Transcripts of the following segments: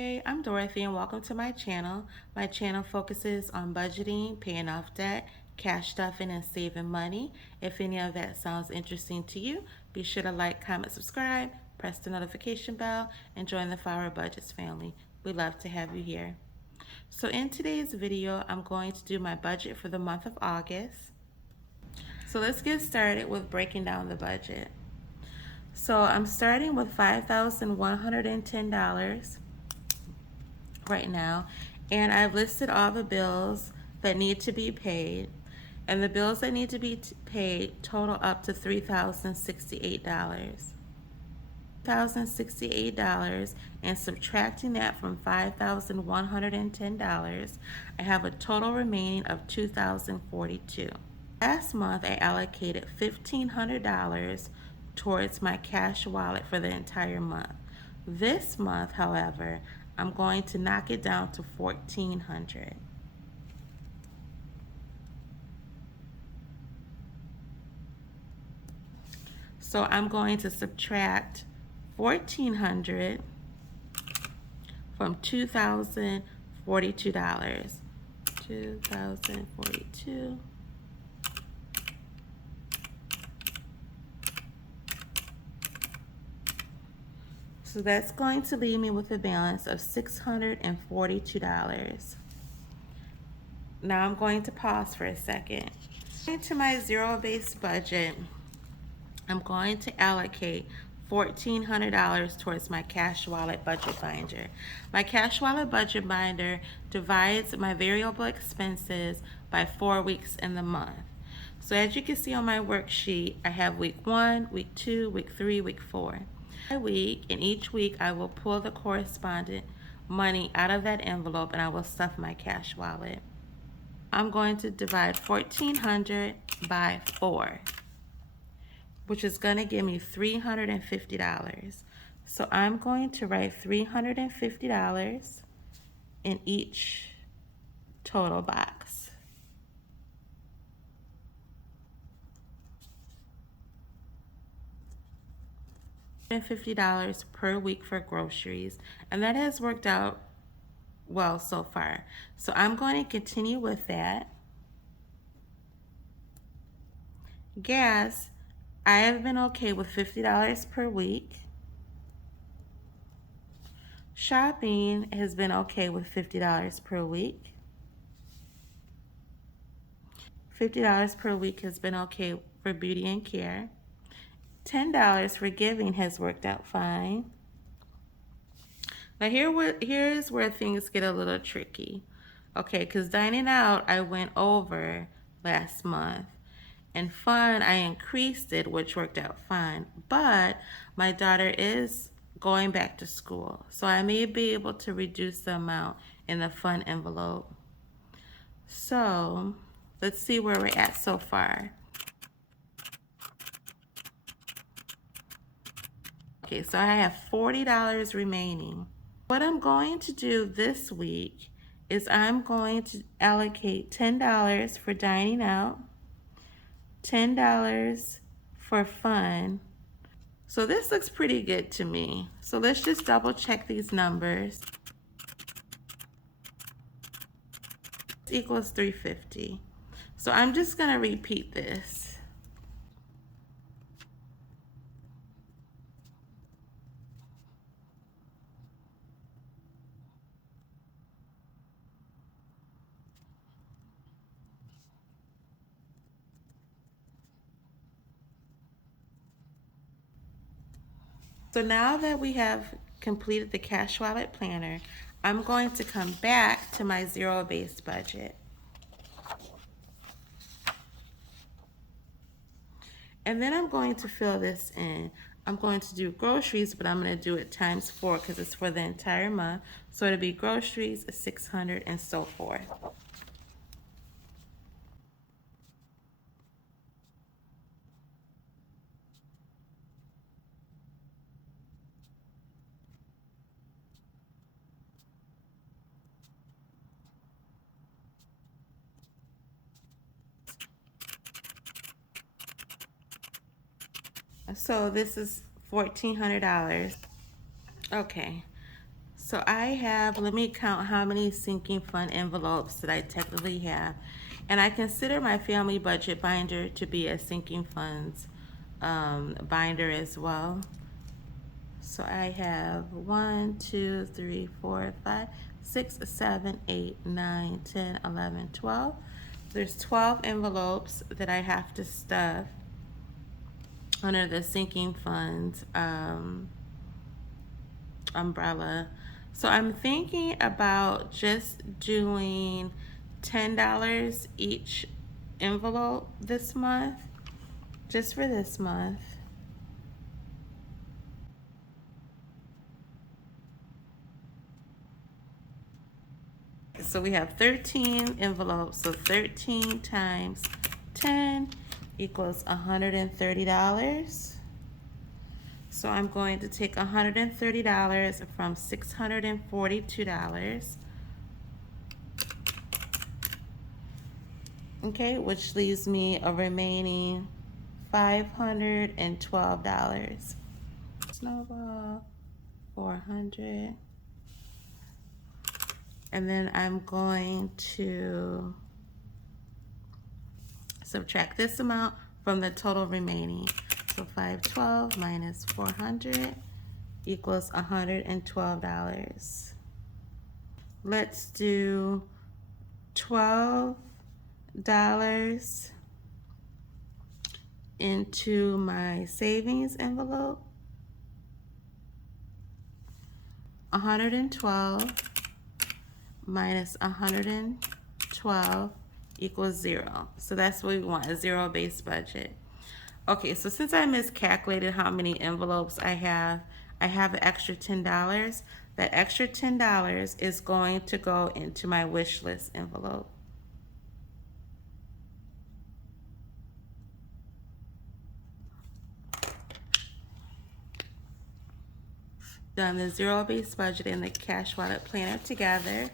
Hey, I'm Dorothy and welcome to my channel. My channel focuses on budgeting, paying off debt, cash stuffing, and saving money. If any of that sounds interesting to you, be sure to like, comment, subscribe, press the notification bell, and join the Flower Budgets family. We'd love to have you here. So in today's video, I'm going to do my budget for the month of August. So let's get started with breaking down the budget. So I'm starting with $5,110 right now, and I've listed all the bills that need to be paid, and the bills that need to be paid total up to $3,068. And subtracting that from $5,110, I have a total remaining of $2,042. Last month I allocated $1,500 towards my cash wallet for the entire month. This month, however, I'm going to knock it down to $1,400. So I'm going to subtract $1,400 from $2,042. $2,042. So that's going to leave me with a balance of $642. Now I'm going to pause for a second. Into my zero-based budget, I'm going to allocate $1,400 towards my cash wallet budget binder. My cash wallet budget binder divides my variable expenses by 4 weeks in the month. So as you can see on my worksheet, I have week 1, week 2, week 3, week 4. Week, and each week I will pull the corresponding money out of that envelope and I will stuff my cash wallet. I'm going to divide $1,400 by 4, which is going to give me $350. So I'm going to write $350 in each total box. $50 per week for groceries, and that has worked out well so far. So I'm going to continue with that. Gas, I have been okay with $50 per week. Shopping has been okay with $50 per week. $50 per week has been okay for beauty and care. $10 for giving has worked out fine. Now here's where things get a little tricky. Okay, because dining out I went over last month. And fun, I increased it, which worked out fine. But my daughter is going back to school, so I may be able to reduce the amount in the fun envelope. So let's see where we're at so far. Okay, so I have $40 remaining. What I'm going to do this week is I'm going to allocate $10 for dining out, $10 for fun. So this looks pretty good to me. So let's just double check these numbers. This equals $350. So I'm just gonna repeat this. So now that we have completed the cash wallet planner, I'm going to come back to my zero-based budget. And then I'm going to fill this in. I'm going to do groceries, but I'm going to do it times 4 because it's for the entire month. So it'll be groceries, $600, and so forth. So this is $1,400. Okay, So I have, let me count how many sinking fund envelopes that I technically have. And I consider my family budget binder to be a sinking funds binder as well. So I have 1, 2, 3, 4, 5, 6, 7, 8, 9, 10, 11, 12. There's 12 envelopes that I have to stuff under the sinking funds umbrella. So I'm thinking about just doing $10 each envelope this month, just for this month. So we have 13 envelopes, so 13 times 10 equals $130. So I'm going to take $130 from $642. Okay, which leaves me a remaining $512. Snowball, 400. And then I'm going to subtract this amount from the total remaining. So 512 minus 400 equals $112. Let's do $12 into my savings envelope. 112 minus 112 equals 0. So that's what we want, a zero-based budget. Okay, so since I miscalculated how many envelopes I have an extra $10. That extra $10 is going to go into my wish list envelope. Done the zero-based budget and the cash wallet planner together.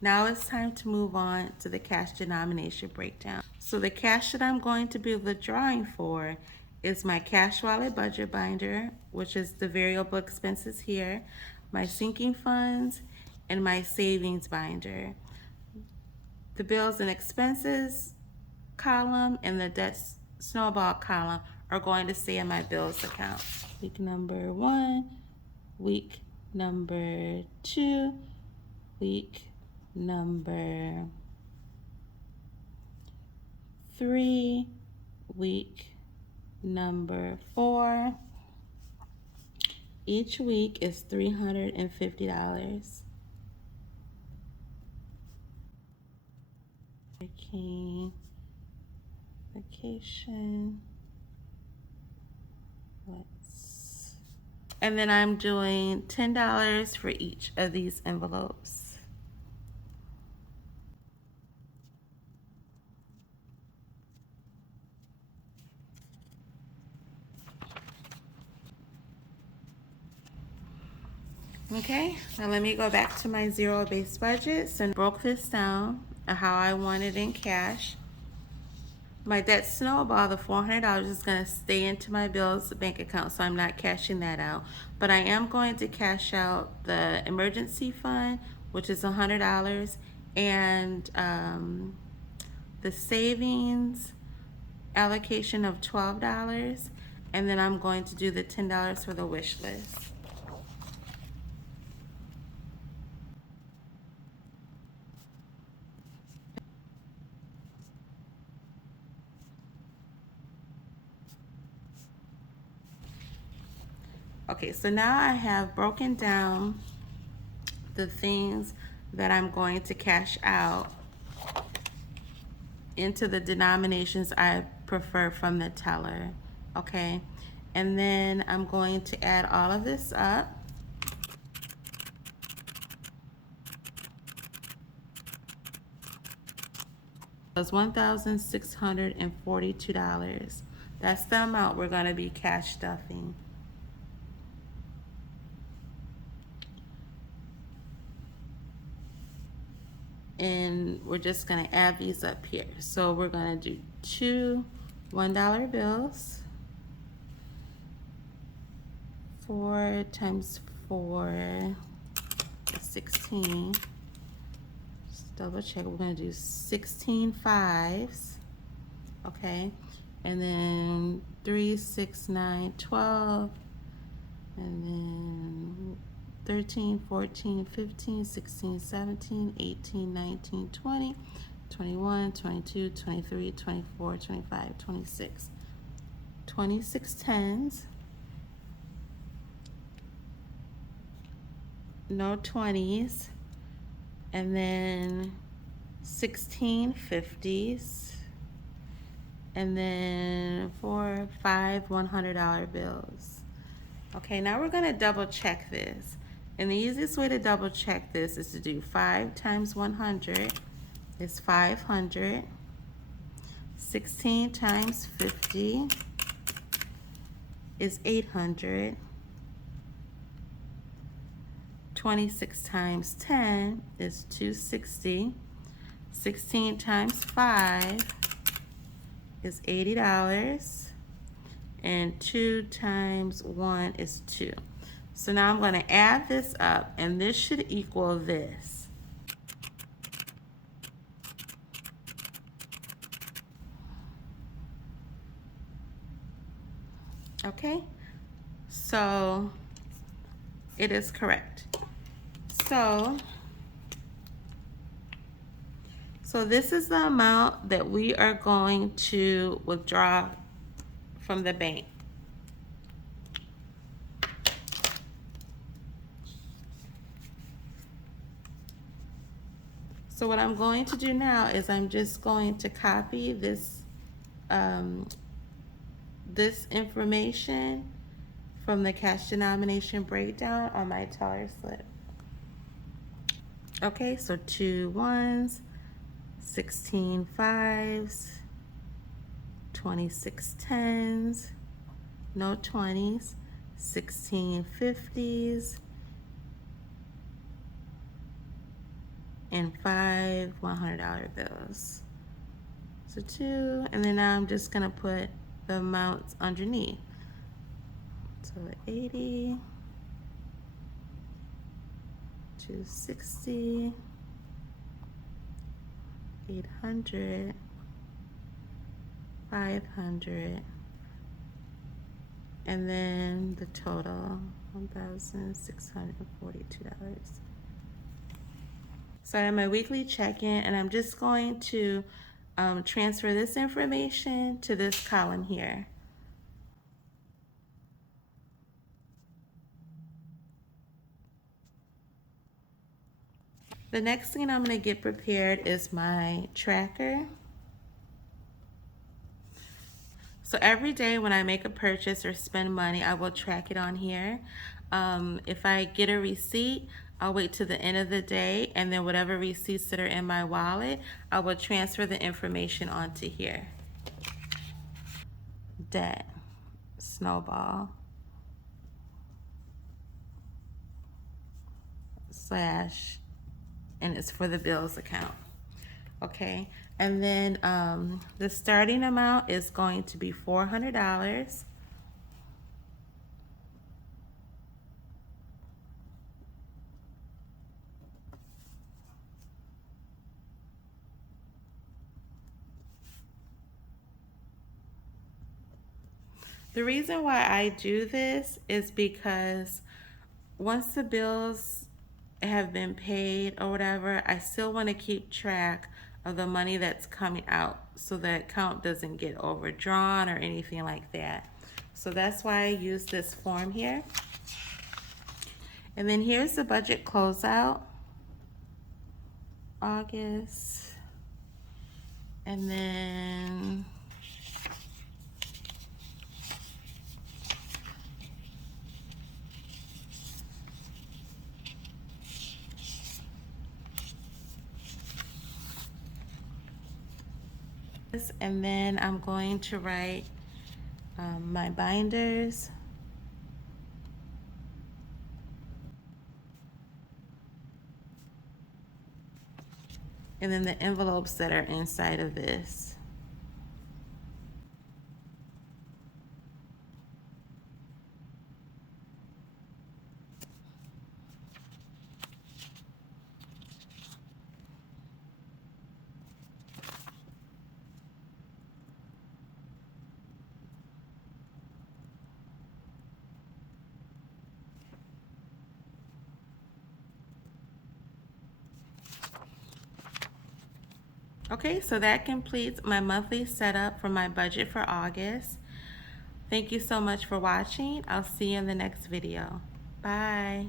Now it's time to move on to the cash denomination breakdown. So the cash that I'm going to be withdrawing for is my cash wallet budget binder, which is the variable expenses here, my sinking funds, and my savings binder. The bills and expenses column and the debt snowball column are going to stay in my bills account. Week number 1, week number 2, week number 3, week number 4. Each week is $350. Okay. Vacation. And then I'm doing $10 for each of these envelopes. Okay, now let me go back to my zero-based budget. So I broke this down how I want it in cash. My debt snowball, the $400 is going to stay into my bills bank account, so I'm not cashing that out. But I am going to cash out the emergency fund, which is $100, and the savings allocation of $12, and then I'm going to do the $10 for the wish list. Okay, so now I have broken down the things that I'm going to cash out into the denominations I prefer from the teller, okay? And then I'm going to add all of this up. It's $1,642. That's the amount we're gonna be cash stuffing. And we're just gonna add these up here. So we're gonna do 2 $1 bills. 4 times 4 16. Just double check. We're going to do 16 fives. Okay. And then 3, 6, 9, 12. And then 13, 14, 15, 16, 17, 18, 19, 20, 21, 22, 23, 24, 25, 26. 26 tens. No 20s. And then 16 50s. And then 4, 5 $100 bills. Okay, now we're gonna double check this. And the easiest way to double check this is to do 5 times 100 is 500. 16 times 50 is 800. 26 times 10 is 260. 16 times 5 is $80. And 2 times 1 is 2. So now I'm going to add this up, and this should equal this. Okay, so it is correct. So this is the amount that we are going to withdraw from the bank. So what I'm going to do now is I'm just going to copy this this information from the cash denomination breakdown on my teller slip. Okay, so 2 ones, 16 fives, 26 tens, no 20s, 16 50s, and 5 $100 bills. So 2, and then now I'm just gonna put the amounts underneath. So 80, 260, 800, 500, and then the total, $1,642. So I have my weekly check-in, and I'm just going to transfer this information to this column here. The next thing I'm going to get prepared is my tracker. So every day when I make a purchase or spend money, I will track it on here. If I get a receipt, I'll wait to the end of the day, and then whatever receipts that are in my wallet, I will transfer the information onto here. Debt, Snowball, slash, and it's for the bills account. Okay, and then the starting amount is going to be $400. The reason why I do this is because once the bills have been paid or whatever, I still want to keep track of the money that's coming out so the account doesn't get overdrawn or anything like that. So that's why I use this form here. And then here's the budget closeout, August, and then I'm going to write my binders, and then the envelopes that are inside of this. Okay, so that completes my monthly setup for my budget for August. Thank you so much for watching. I'll see you in the next video. Bye.